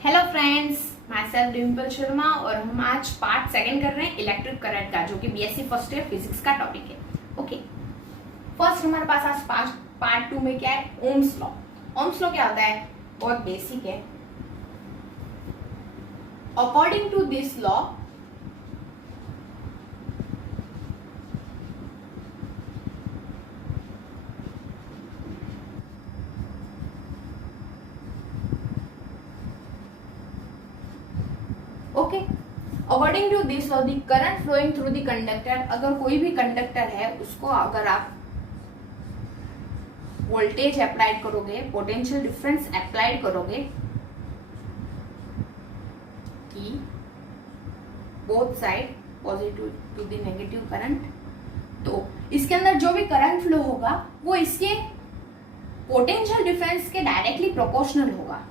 Hello friends, my self Dimple Sharma और हम आज पार्ट सेकंड कर रहे हैं इलेक्ट्रिक करंट का, जो कि बीएससी फर्स्ट ईयर फिजिक्स का टॉपिक है। ओके, फर्स्ट हमारे पास आज पार्ट 2 में क्या है, ओम्स लॉ। ओम्स लॉ क्या होता है, बहुत बेसिक है। According to this law okay, according to this law the current flowing through the conductor, अगर कोई भी कंडक्टर है उसको अगर आप वोल्टेज अप्लाइड करोगे, पोटेंशियल डिफरेंस अप्लाइड करोगे कि both side positive to the negative current, तो इसके अंदर जो भी करंट फ्लो होगा वो इसके पोटेंशियल डिफरेंस के डायरेक्टली प्रोपोर्शनल होगा।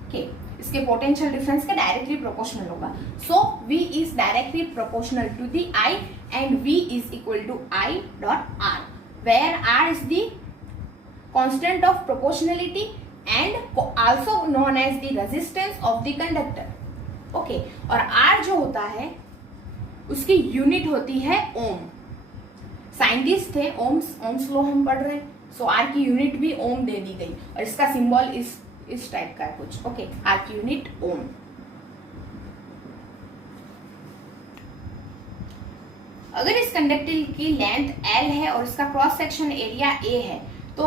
ओके, इसके पोटेंशियल डिफरेंस के डायरेक्टली प्रोपोर्शनल होगा। So V is directly proportional to the I and V is equal to I dot R, where R is the constant of proportionality and also known as the resistance of the conductor. Okay, और R जो होता है उसकी unit होती है ohm. Scientist थे, Ohm's law हम पढ़ रहे हैं, सो R की यूनिट भी ओम दे दी गई और इसका सिंबल इस टाइप का है कुछ। ओके, R की यूनिट ओम। अगर इस कंडक्टर की लेंथ L है और इसका क्रॉस सेक्शन एरिया A है, तो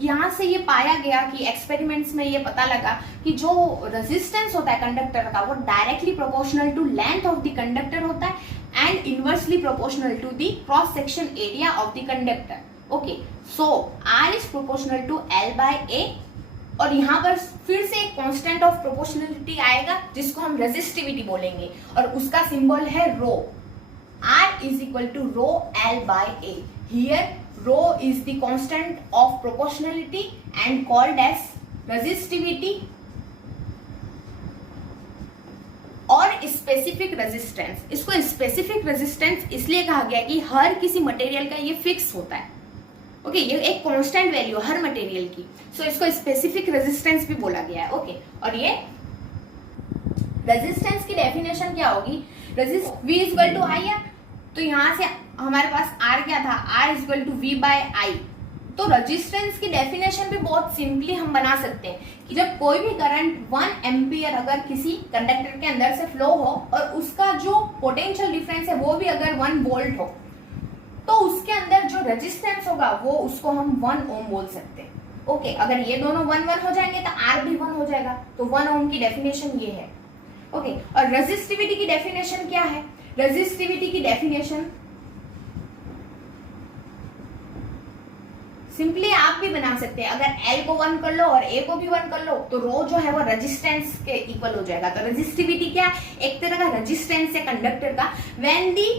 यहां से ये पाया गया कि एक्सपेरिमेंट्स में ये पता लगा कि जो रेजिस्टेंस होता है कंडक्टर का वो directly proportional to length of the conductor होता है and inversely proportional to the cross section area of the conductor. Okay, so R is proportional to L by A, और यहाँ पर फिर से एक कांस्टेंट ऑफ प्रोपोर्शनलिटी आएगा जिसको हम रेजिस्टिविटी बोलेंगे और उसका सिंबल है rho. R is equal to rho L by A। Here rho is the constant of proportionality and called as resistivity और स्पेसिफिक रेजिस्टेंस। इसको स्पेसिफिक रेजिस्टेंस इसलिए कहा गया कि हर किसी मटेरियल का ये फिक्स होता है। ओके, ये एक कांस्टेंट वैल्यू हर मटेरियल की, सो इसको स्पेसिफिक रेजिस्टेंस भी बोला गया है। ओके, और ये रेजिस्टेंस की डेफिनेशन क्या होगी, V is equal to I है, तो यहां से हमारे पास R क्या था, R is equal to V by I। तो रेजिस्टेंस की डेफिनेशन भी बहुत सिंपली हम बना सकते हैं कि जब कोई भी करंट 1 एम्पियर अगर किसी कंडक्टर के अंदर से फ्लो हो और उसका जो पोटेंशियल डिफरेंस है वो भी अगर 1 वोल्ट हो, तो उसके अंदर जो रेजिस्टेंस होगा वो उसको हम 1 ओम बोल सकते हैं। ओके, अगर ये दोनों 1 हो जाएंगे तो R भी 1 हो जाएगा, तो 1 ओम की डेफिनेशन ये है। ओके, और रेजिस्टिविटी की डेफिनेशन क्या है, रेजिस्टिविटी की डेफिनेशन सिंपली आप भी बना सकते हैं। अगर L को 1 कर लो और A को भी 1 कर लो तो रो जो है वो रेजिस्टेंस के इक्वल हो जाएगा। तो रेजिस्टिविटी क्या, एक तरह का रेजिस्टेंस है कंडक्टर का। व्हेन दी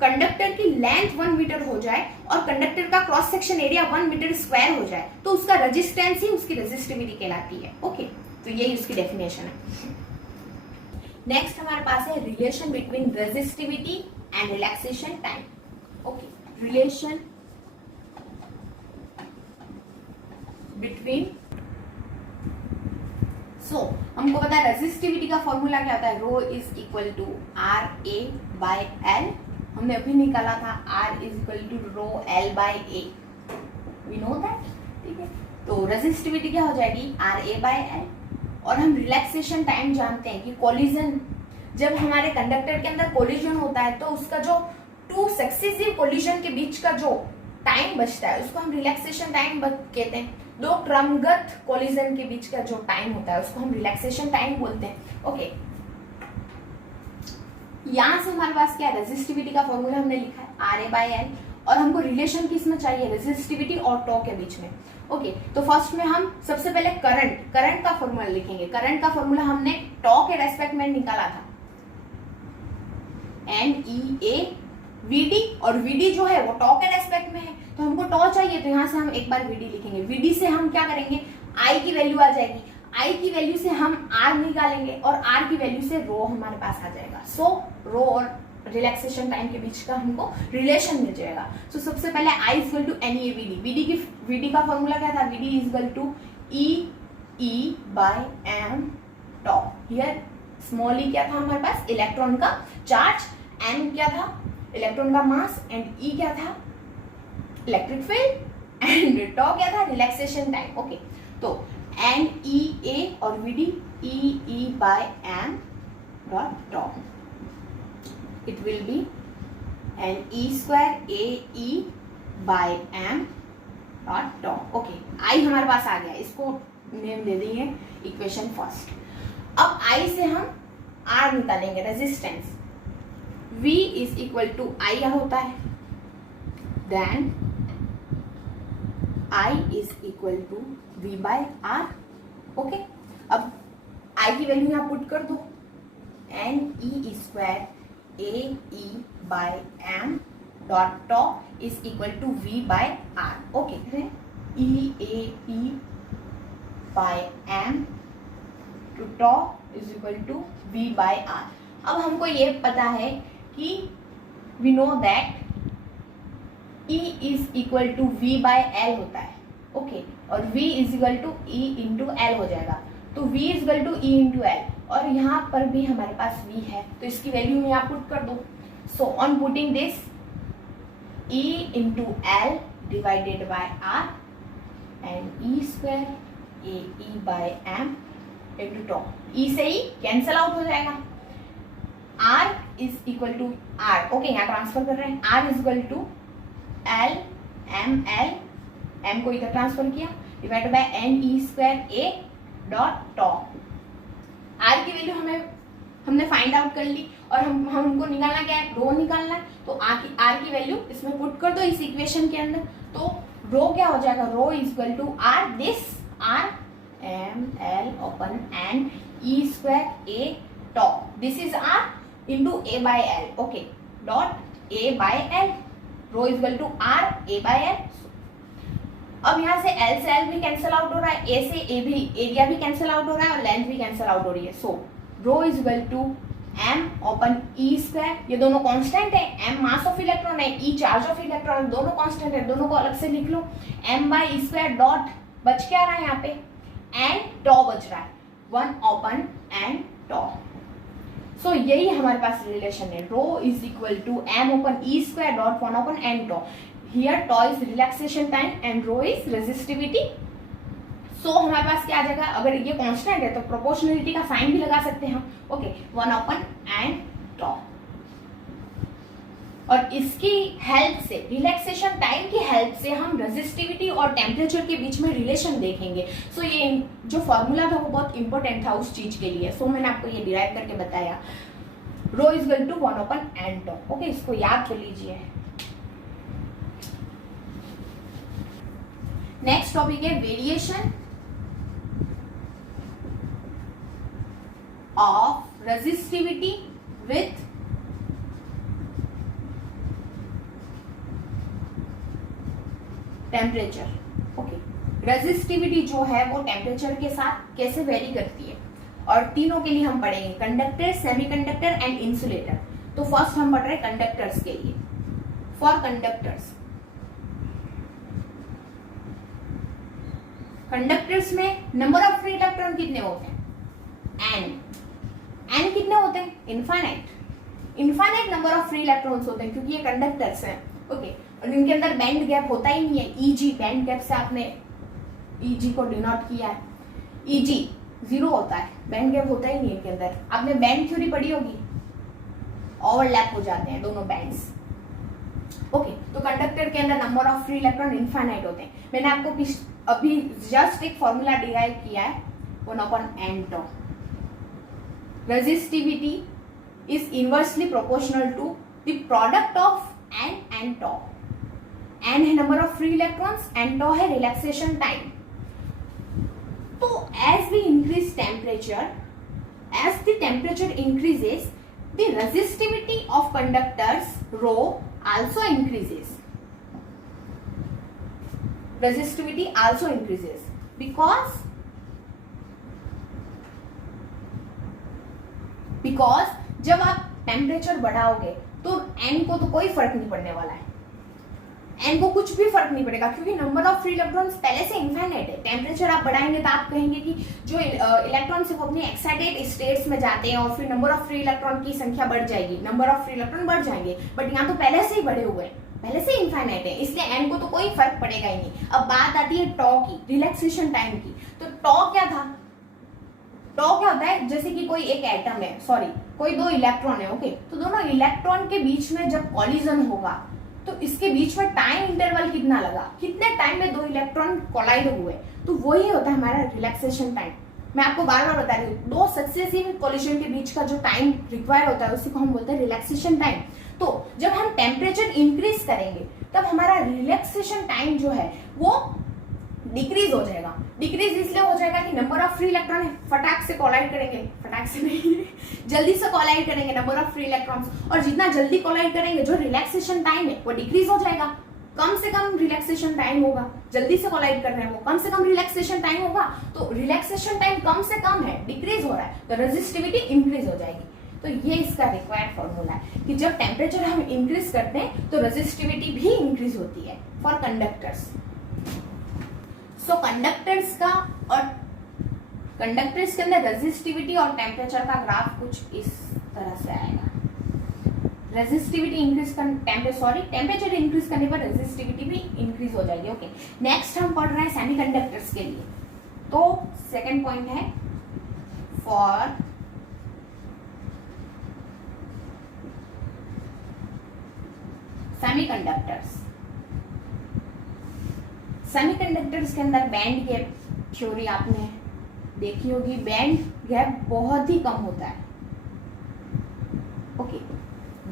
कंडक्टर की लेंथ 1 मीटर हो जाए और कंडक्टर का cross section area 1 metre square हो जाए तो उसका रेजिस्टेंस ही उसकी रेजिस्टिविटी कहलाती है। ओके, तो यही उसकी डेफिनेशन है। नेक्स्ट हमारे पास है relation between resistivity and relaxation time. Okay, relation between, हमको पता है रेजिस्टिविटी का फॉर्मूला क्या होता है, rho is equal to R A by L। हमने अभी निकाला था R is equal to rho L by A, we know that. ठीक है, तो रेजिस्टिविटी क्या हो जाएगी, R A बाय L। और हम रिलैक्सेशन टाइम जानते हैं कि कोलिजन, जब हमारे कंडक्टर के अंदर कोलिजन होता है तो उसका जो 2 सक्सेसिव कोलिजन के बीच का जो टाइम बचता है उसको हम रिलैक्सेशन टाइम कहते हैं। 2 क्रमगत कोलिजन के बीच का जो टाइम होता है उसको हम रिलैक्सेशन टाइम बोलते हैं। ओके, यहां से हमारे पास क्या, रेजिस्टिविटी का फॉर्मूला हमने लिखा है R A बाय L, और हमको रिलेशन किसमें चाहिए, रेजिस्टिविटी और टॉ के बीच में। ओके, तो फर्स्ट में हम सबसे पहले करंट का फॉर्मूला लिखेंगे। करंट का फॉर्मूला हमने टॉ के रेस्पेक्ट में निकाला था, NEA/VD, और VD जो है वो टॉ के रेस्पेक्ट में है, तो हमको टॉ चाहिए, तो यहाँ से हम एक बार VD लिखेंगे। VD से हम क्या करेंगे, I की वैल्यू आ जाएगी, I की वैल्यू से हम R निकालेंगे और R की वैल्यू से रो हमारे पास आ जाएगा। सो रो और रिलैक्सेशन टाइम के बीच का हमको रिलेशन मिल जाएगा। सो सबसे पहले I is equal to NEA/VD। VD का फॉर्मूला क्या था, VD is equal to E by M tau. Here small E क्या था हमारे पास, इलेक्ट्रॉन का चार्ज, एम क्या था इलेक्ट्रॉन का मास, एंड ई क्या था इलेक्ट्रिक फील्ड, एंड टॉ क्या था रिलैक्सेशन टाइम। ओके, तो एन ई ए और V D E by M dot tau, it will be N E square A E by M dot tau. Okay, I हमारे पास आ गया, इसको name दे देंगे equation first. अब आई से हम आर निकालेंगे, resistance V is equal to I क्या होता है, then I is equal to V by R. Okay, अब I की वैल्यू यहाँ पुट कर दो, N E square A E by M dot tau is equal to V by R. Okay, E A by M to tau is equal to V by R. अब हमको ये पता है कि we know that E is equal to V by L होता है। Okay, और V is equal to E into L हो जाएगा, तो V is equal to E into L, और यहाँ पर भी हमारे पास V है, तो इसकी वैल्यू यहाँ पुट कर दो। So on putting this E into L divided by R and E square A E by M into tau, E से E कैंसल आउट हो जाएगा, R is equal to R. Okay, यहाँ transfer कर रहे हैं, R is equal to L M को इधर transfer किया divide by N E square A dot tau. R की वैल्यू हमने फाइंड आउट कर ली, और हमको निकालना क्या है, रो निकालना है, तो R की वैल्यू इसमें पुट कर दो इस इक्वेशन के अंदर, तो रो क्या हो जाएगा, rho is equal to R, this R M L open N E square A tau, this is R into a by l, okay, dot a by l, rho is equal to r a by l। अब यहाँ से l से l भी cancel out हो रहा है, a से a भी, एरिया भी कैंसिल आउट हो रहा है, और लेंथ भी कैंसिल आउट हो रही है, सो rho is equal to m open e square, ये दोनों कांस्टेंट है, m मास ऑफ इलेक्ट्रॉन है, e चार्ज ऑफ इलेक्ट्रॉन, दोनों कांस्टेंट है, दोनों को अलग से लिख लो, m by e square dot बच क्या रहा है यहाँ पे, n टॉ बच रहा है, 1 ओपन n टॉ। सो यही हमारे पास रिलेशन है, rho is equal to M open E square dot 1 open N tau. Here tau is relaxation time and rho is resistivity. So हमारे पास क्या आ जाएगा, अगर ये कांस्टेंट है तो प्रोपोर्शनलिटी का साइन भी लगा सकते हैं हम। ओके, 1 ओपन एन टॉ, और इसकी हेल्प से, रिलैक्सेशन टाइम की हेल्प से हम रेजिस्टिविटी और टेम्परेचर के बीच में रिलेशन देखेंगे। सो ये जो फॉर्मूला था वो बहुत इंपॉर्टेंट था उस चीज के लिए, सो मैंने आपको ये डिराइव करके बताया, rho is equal to 1 open N tau. Okay, इसको याद कर लीजिए। नेक्स्ट टॉपिक है variation of resistivity with temperature. Okay, resistivity जो है वो टेम्परेचर के साथ कैसे वेरी करती है, और तीनों के लिए हम पढ़ेंगे, कंडक्टर, सेमीकंडक्टर एंड इंसुलेटर। तो फर्स्ट हम पढ़ रहे हैं कंडक्टर्स के लिए। फॉर कंडक्टर्स में नंबर ऑफ फ्री इलेक्ट्रॉन कितने होते हैं, एन कितने होते हैं, infinite number of free electrons होते हैं, क्योंकि ये कंडक्टर्स हैं। ओके, और इनके अंदर बैंड गैप होता ही नहीं है, ईजी, बैंड गैप से आपने ईजी को डिनोट किया है, ईजी 0 होता है, बैंड गैप होता ही नहीं इनके अंदर। आपने बैंड थ्योरी पढ़ी होगी, ओवरलैप हो जाते हैं दोनों बैंड्स। ओके, तो कंडक्टर के अंदर number of free electron infinite होते हैं। मैंने आपको अभी जस्ट एक फॉर्मूला डिराइव किया है, 1 upon N tau. Resistivity is inversely proportional to the product of N and tau. N है number of free electrons, and tau है रिलैक्सेशन टाइम। तो as we increase temperature, as the temperature increases, the resistivity of conductors rho also increases. Resistivity also increases because जब आप temperature बढ़ाओगे तो n को तो कोई फर्क नहीं पड़ने वाला है, एन को कुछ भी फर्क नहीं पड़ेगा, क्योंकि नंबर ऑफ फ्री इलेक्ट्रॉन्स पहले से इनफाइनाइट है। टेम्परेचर आप बढ़ाएंगे तो आप कहेंगे कि जो इलेक्ट्रॉन्स है वो अपने एक्साइटेड स्टेट्स में जाते हैं और फिर नंबर ऑफ फ्री इलेक्ट्रॉन की संख्या बढ़ जाएगी, नंबर ऑफ फ्री इलेक्ट्रॉन बढ़ जाएंगे, बट यहाँ तो पहले से ही बढ़े हुए हैं, पहले से इनफाइनाइट है, इसलिए एन को तो कोई फर्क पड़ेगा ही नहीं। अब बात आती है टॉ की, रिलैक्सेशन टाइम की। तो टॉ क्या था, टॉ क्या होता है, जैसे कि कोई एक एटम है, सॉरी कोई दो इलेक्ट्रॉन है, ओके, तो दोनों इलेक्ट्रॉन के बीच में जब कॉलिजन होगा तो इसके बीच में टाइम इंटरवल कितना लगा, कितने टाइम में दो इलेक्ट्रॉन कोलाइड हुए, तो वही होता है हमारा रिलैक्सेशन टाइम। मैं आपको बार बार बता रही हूँ, दो सक्सेसिव कोलिजन के बीच का जो टाइम रिक्वायर होता है उसी को हम बोलते हैं रिलैक्सेशन टाइम। तो जब हम टेम्परेचर इंक्रीज करेंगे तब हमारा रिलैक्सेशन टाइम जो है वो डिक्रीज हो जाएगा। डिक्रीज इसलिए हो जाएगा कि नंबर ऑफ फ्री इलेक्ट्रॉन फटाक से कोलाइड करेंगे, फटाक से नहीं जल्दी से कोलाइड करेंगे नंबर ऑफ फ्री इलेक्ट्रॉन्स, और जितना जल्दी कोलाइड करेंगे जो रिलैक्सेशन टाइम है वो डिक्रीज हो जाएगा। कम से कम रिलैक्सेशन टाइम होगा, जल्दी से कोलाइड कर रहे हैं वो कम से कम रिलैक्सेशन टाइम होगा, तो रिलैक्सेशन टाइम कम से कम है, डिक्रीज हो रहा है, तो रेजिस्टिविटी इंक्रीज हो जाएगी। तो ये इसका रिक्वायर्ड फॉर्मूला है कि जब टेम्परेचर हम इंक्रीज करते हैं तो रेजिस्टिविटी भी इंक्रीज होती है फॉर कंडक्टर्स। सो कंडक्टर्स का और कंडक्टर्स के अंदर रेजिस्टिविटी और टेम्परेचर का ग्राफ कुछ इस तरह से आएगा। रेजिस्टिविटी इंक्रीज टेम्परेचर इंक्रीज करने पर रेजिस्टिविटी भी इंक्रीज हो जाएगी। ओके, नेक्स्ट हम पढ़ रहे हैं सेमीकंडक्टर्स के लिए। तो सेकंड पॉइंट है फॉर सेमीकंडक्टर्स। सेमीकंडक्टर्स के अंदर बैंड गैप थ्योरी आपने देखी होगी। बैंड गैप बहुत ही कम होता है, ओके,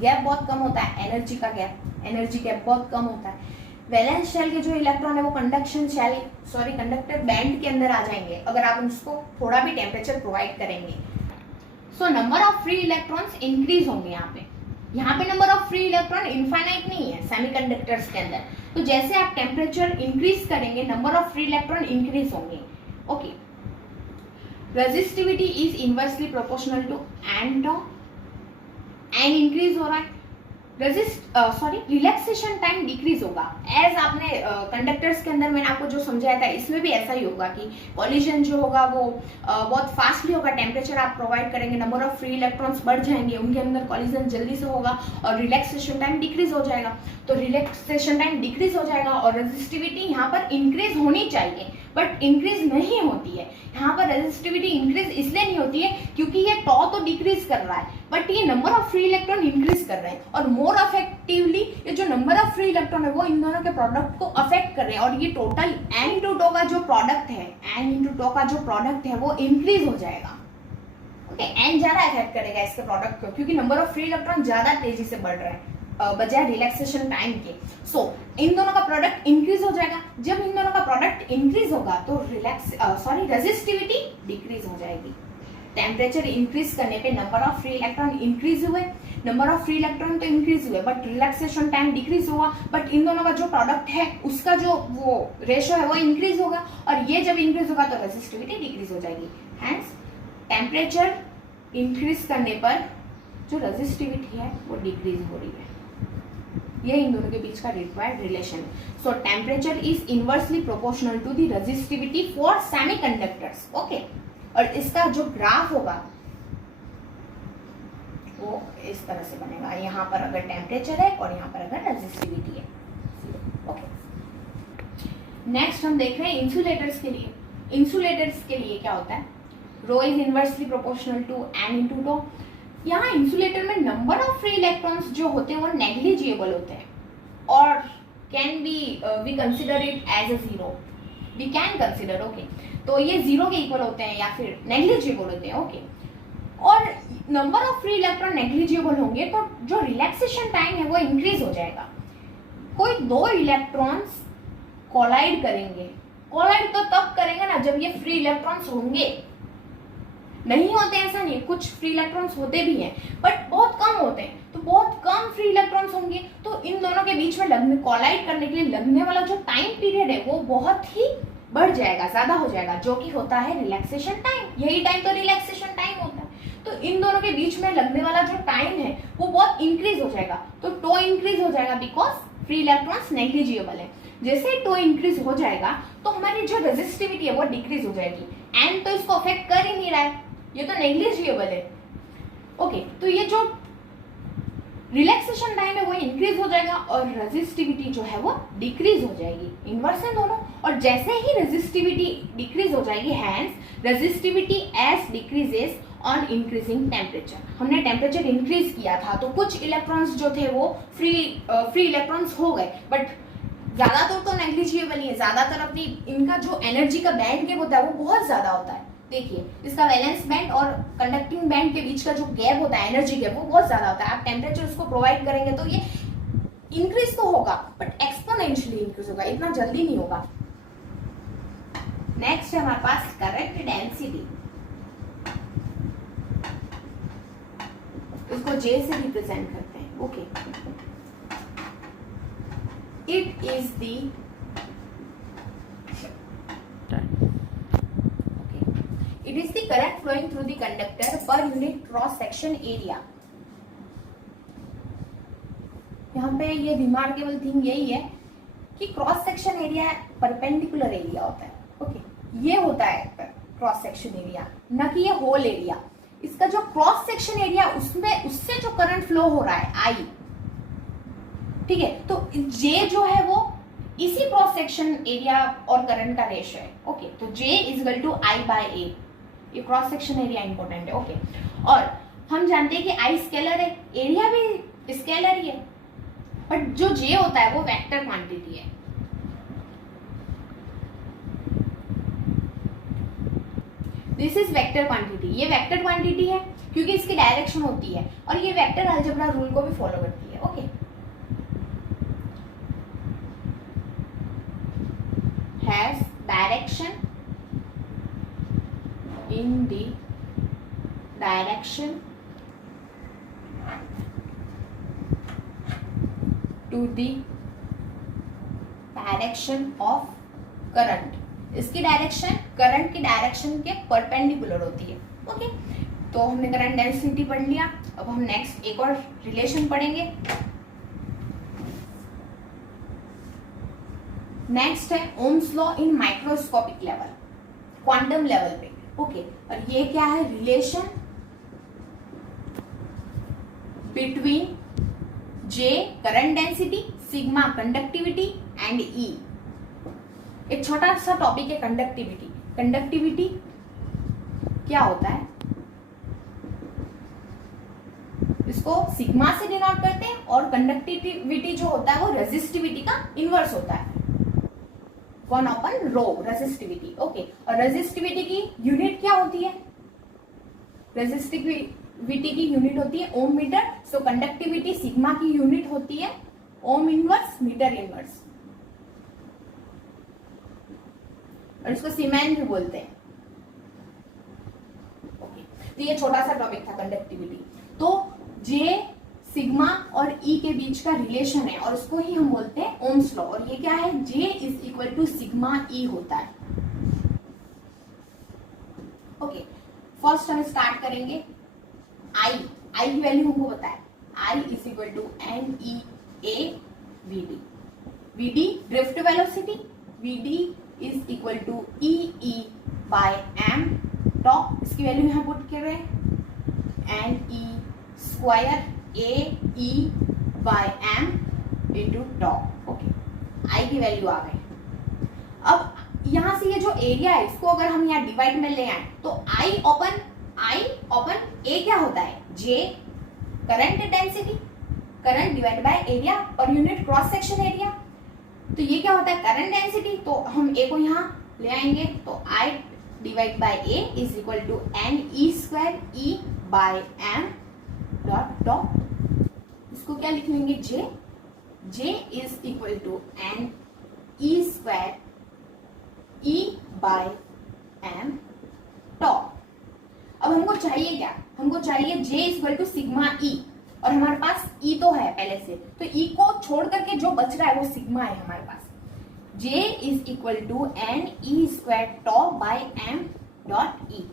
गैप बहुत कम होता है, एनर्जी का गैप, एनर्जी गैप बहुत कम होता है। वैलेंस शेल के जो इलेक्ट्रॉन है वो कंडक्टर बैंड के अंदर आ जाएंगे अगर आप उसको थोड़ा भी टेम्परेचर प्रोवाइड करेंगे। So number of free electrons increase होंगे। यहाँ पे number of free electron infinite नहीं है सेमीकंडक्टर्स के अंदर, तो जैसे आप टेम्परेचर इंक्रीज करेंगे number of free electron increase होंगे। Okay, resistivity is inversely proportional to N tau, N increase हो रहा है, रिलैक्सेशन टाइम डिक्रीज होगा। एज आपने कंडक्टर्स के अंदर मैंने आपको जो समझाया था इसमें भी ऐसा ही होगा कि कॉलिजन जो होगा वो बहुत फास्टली होगा, टेम्परेचर आप प्रोवाइड करेंगे, नंबर ऑफ फ्री इलेक्ट्रॉन्स बढ़ जाएंगे, उनके अंदर कॉलिजन जल्दी से होगा और रिलैक्सेशन टाइम डिक्रीज हो जाएगा। तो रिलैक्सेशन टाइम डिक्रीज हो जाएगा और रेजिस्टिविटी यहाँ पर इंक्रीज होनी चाहिए बट इंक्रीज नहीं होती है। यहाँ पर रेजिस्टिविटी इंक्रीज इसलिए नहीं होती है क्योंकि ये टॉ तो डिक्रीज कर रहा है बट ये number of free electron increase कर रहे हैं, और मोर अफेक्टिवली ये जो नंबर ऑफ फ्री इलेक्ट्रॉन है वो इन दोनों के प्रोडक्ट को अफेक्ट कर रहे हैं, और ये टोटल एन इंटू टो का जो प्रोडक्ट है, एन इंटू टो का जो प्रोडक्ट है वो इंक्रीज हो जाएगा। ओके, एन ज्यादा अफेक्ट करेगा इसके प्रोडक्ट को क्योंकि नंबर ऑफ फ्री इलेक्ट्रॉन ज्यादा तेजी से बढ़ रहे हैं बजाय रिलैक्सेशन टाइम के। सो इन दोनों का प्रोडक्ट इंक्रीज हो जाएगा। जब इन दोनों का प्रोडक्ट इंक्रीज होगा तो रेजिस्टिविटी डिक्रीज हो जाएगी। टेम्परेचर इंक्रीज करने पे number of free electron increase हुए, नंबर ऑफ फ्री इलेक्ट्रॉन तो इंक्रीज हुए बट रिलैक्सेशन टाइम डिक्रीज हुआ, बट इन दोनों का जो प्रोडक्ट है उसका जो वो रेशो है वो इंक्रीज होगा, और ये जब इंक्रीज होगा तो रेजिस्टिविटी डिक्रीज हो जाएगी। हैंस टेम्परेचर इंक्रीज करने पर जो रेजिस्टिविटी है वो डिक्रीज हो रही है। ये इन दोनों के बीच का रिक्वायर्ड रिलेशन है। So temperature is inversely proportional to the resistivity for semiconductors. Okay, और इसका जो ग्राफ होगा वो इस तरह से बनेगा, यहाँ पर अगर टेम्परेचर है और यहाँ पर अगर रेजिस्टिविटी है। ओके, नेक्स्ट हम देख रहे हैं इंसुलेटर्स के लिए। इंसुलेटर्स के लिए क्या होता है, rho is inversely proportional to N into tau. यहाँ इंसुलेटर में नंबर ऑफ फ्री इलेक्ट्रॉन्स जो होते हैं वो नेग्लिजिबल होते हैं और can be we consider it as a zero, we can consider. Okay, तो ये जीरो के इक्वल होते हैं या फिर नेग्लिजिबल होते हैं। ओके, और number of free electron negligible होंगे तो जो रिलैक्सेशन टाइम है वो इंक्रीज हो जाएगा। कोई दो इलेक्ट्रॉन्स कोलाइड करेंगे, कोलाइड तो तब करेंगे ना जब ये फ्री इलेक्ट्रॉन्स होंगे, नहीं होते ऐसा नहीं, कुछ फ्री इलेक्ट्रॉन्स होते भी हैं बट बहुत कम होते हैं, तो बहुत कम फ्री इलेक्ट्रॉन्स होंगे तो इन दोनों के बीच में कोलाइड करने के लिए लगने वाला जो टाइम पीरियड है वो बहुत ही बढ़ जाएगा, ज्यादा हो जाएगा, जो कि होता है रिलैक्सेशन टाइम। यही टाइम तो रिलैक्सेशन टाइम होता है। तो इन दोनों के बीच में लगने वाला जो टाइम है वो बहुत इंक्रीज हो जाएगा, तो टो इंक्रीज हो जाएगा बिकॉज फ्री इलेक्ट्रॉन्स नेग्लिजिबल है। जैसे टो इंक्रीज हो जाएगा तो हमारी जो रेजिस्टिविटी है वो डिक्रीज हो जाएगी, एन तो इसको अफेक्ट कर ही नहीं रहा है, ये तो नेग्लिजिबल है। ओके, तो ये जो रिलैक्सेशन टाइम है वो इंक्रीज हो जाएगा और रेजिस्टिविटी जो है वो डिक्रीज हो जाएगी, इनवर्स है दोनों। और जैसे ही रेजिस्टिविटी डिक्रीज हो जाएगी, hence resistivity as decreases on increasing temperature. हमने टेम्परेचर इंक्रीज किया था तो कुछ इलेक्ट्रॉन्स जो थे वो फ्री इलेक्ट्रॉन्स हो गए, बट ज्यादातर तो नेग्लिजिबल ही है। ज्यादातर अपनी इनका जो एनर्जी का बैंड गैप होता है वो बहुत ज्यादा होता है। देखिए, इसका वैलेंस बैंड और कंडक्टिंग बैंड के बीच का जो गैप होता है, एनर्जी गैप, वो बहुत ज्यादा होता है। आप टेम्परेचर उसको प्रोवाइड करेंगे तो ये इंक्रीज तो होगा बट एक्सपोनेंशियली इंक्रीज होगा, इतना जल्दी नहीं होगा। नेक्स्ट है हमारे पास करंट डेंसिटी। इसको जे से रिप्रेजेंट करते हैं। Okay, it is the It is the current flowing through the conductor per unit cross section area. यहाँ पे ये रिमार्केबल थिंग यही है कि cross section area perpendicular area होता है। ओके, ये होता है क्रॉस सेक्शन एरिया, न कि ये होल एरिया। इसका जो क्रॉस सेक्शन एरिया उसमें उससे जो करंट फ्लो हो रहा है आई, ठीक है, तो जे जो है वो इसी क्रॉस सेक्शन एरिया और करंट का रेशियो है। ओके, तो J is equal to I by A, ये क्रॉस सेक्शन एरिया इंपॉर्टेंट है। ओके, और हम जानते हैं कि आई स्केलर है, एरिया भी स्केलर ही है, बट जो जे होता है वो वेक्टर क्वांटिटी है। दिस इज वेक्टर क्वांटिटी, ये वेक्टर क्वांटिटी है क्योंकि इसकी डायरेक्शन होती है और ये वेक्टर अलजेब्रा रूल को भी फॉलो करती है। Okay, has direction in the direction to the direction of current। इसकी डायरेक्शन करंट की डायरेक्शन के परपेंडिकुलर होती है। ओके, तो हमने करंट डेंसिटी पढ़ लिया। अब हम नेक्स्ट एक और रिलेशन पढ़ेंगे। नेक्स्ट है Ohm's law in microscopic level, quantum level पे। ओके, और ये क्या है? Relation between J current density, sigma conductivity and E. एक छोटा सा टॉपिक है कंडक्टिविटी। कंडक्टिविटी क्या होता है? इसको सिग्मा से डिनोट करते हैं और कंडक्टिविटी जो होता है वो रेजिस्टिविटी का इनवर्स होता है, 1/ρ रेजिस्टिविटी। ओके, और रेजिस्टिविटी की यूनिट क्या होती है? रेजिस्टिविटी की यूनिट होती है ओम मीटर। सो कंडक्टिविटी सिग्मा की यूनिट होती है ओम इनवर्स मीटर इनवर्स, और इसको सीमेन भी बोलते हैं। ओके, तो ये छोटा सा टॉपिक था कंडक्टिविटी। तो जे सिग्मा और ई के बीच का रिलेशन है और उसको ही हम बोलते हैं ओम्स लॉ। और ये क्या है? J is equal to sigma E होता है। ओके, फर्स्ट हम स्टार्ट करेंगे आई की वैल्यू हमको पता है, I is equal to N E A V D. V D drift velocity, V D is equal to E E by M top. इसकी value यहां पुट कर रहे हैं, N E square A E by M into top. Okay, I की value आ गई। अब यहां से ये जो एरिया है इसको अगर हम यहाँ डिवाइड में ले आए तो आई ओपन ए क्या होता है? J current density, current divide by area per unit cross section area. तो ये क्या होता है? Current density. तो हम ए को यहाँ ले आएंगे तो I divide by A is equal to N E square E by M dot top. इसको क्या लिख लेंगे? J is equal to N E square E by M top. अब हमको चाहिए क्या? हमको चाहिए J is equal to sigma ई, और हमारे पास ई तो है पहले से, तो ई को छोड़ करके जो बच रहा है वो सिग्मा है हमारे पास। J is equal to N E square top by M dot E,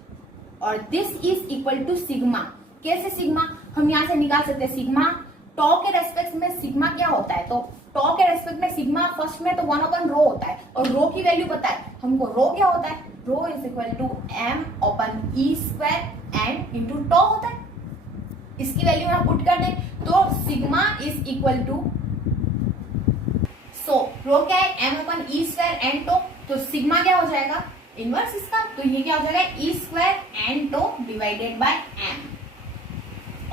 और this is equal to sigma. कैसे सिग्मा? हम यहां से निकाल सकते हैं सिग्मा टॉ के रेस्पेक्ट में सिग्मा क्या होता है? तो टॉ के रेस्पेक्ट में सिग्मा फर्स्ट में तो 1/ρ होता है और रो की वैल्यू पता है हमको, रो क्या होता है, rho is equal to m/e² n into tau होता है। इसकी वैल्यू हम पुट कर दें तो sigma is equal to, so rho क्या है m/e² n टो, तो सिग्मा क्या हो जाएगा इनवर्स इसका, तो ये क्या हो जाएगा e² n tau divided by m,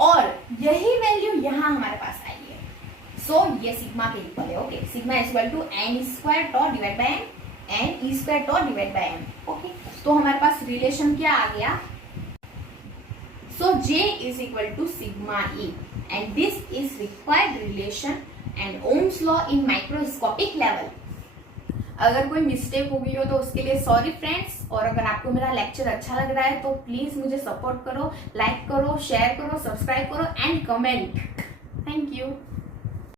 और यही वैल्यू यहां हमारे पास आई है। सो ये सिग्मा के इक्वल है। Okay, sigma is equal to n² tau divide by m, n e² tau divide by m। Okay, तो हमारे पास रिलेशन क्या आ गया, so j is equal to sigma e and this is required relation and Ohm's law in microscopic level. अगर कोई mistake हो गई हो तो उसके लिए सॉरी फ्रेंड्स, और अगर आपको मेरा लेक्चर अच्छा लग रहा है तो प्लीज मुझे सपोर्ट करो, लाइक करो, शेयर करो, सब्सक्राइब करो एंड कमेंट। Thank you.